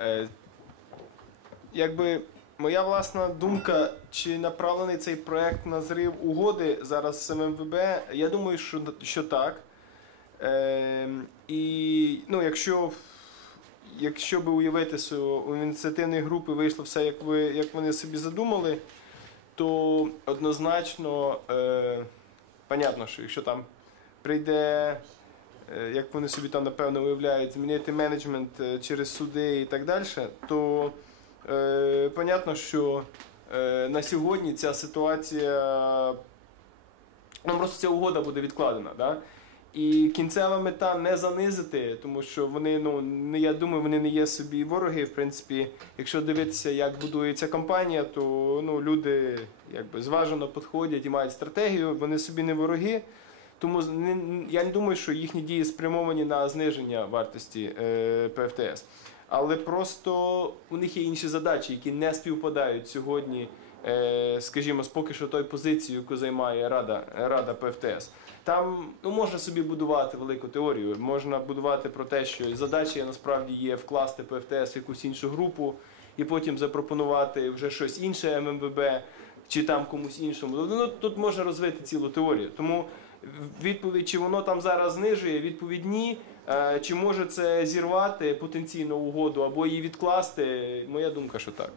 Е, якби моя власна думка, чи направлений цей проект на зрив угоди зараз з ММВБ, я думаю, що, що так. Е, і ну, якщо, якщо би уявити, що у ініціативної групи вийшло все, як, ви, як вони собі задумали, то однозначно, е, понятно, що якщо там прийде, як вони собі там напевно уявляють, змінити менеджмент е, через суди і так далі, то е, понятно, що е, на сьогодні ця ситуація, ну просто ця угода буде відкладена. Да? І кінцева мета не занизити, тому що вони, ну не я думаю, вони не є собі вороги. В принципі, якщо дивитися, як будується компанія, то ну люди якби зважено підходять і мають стратегію. Вони собі не вороги. Тому не, я не думаю, що їхні дії спрямовані на зниження вартості е, ПФТС. Але просто у них є інші задачі, які не співпадають сьогодні, е, скажімо, з поки що той позицію, яку займає Рада, Рада ПФТС. Там ну, можна собі будувати велику теорію, можна будувати про те, що задача насправді є вкласти ПФТС в якусь іншу групу і потім запропонувати вже щось інше ММВБ чи там комусь іншому. Ну, тут можна розвити цілу теорію. Тому відповідь, чи воно там зараз знижує, відповідь ні. Е, Чи може це зірвати потенційну угоду або її відкласти? Моя думка, що так.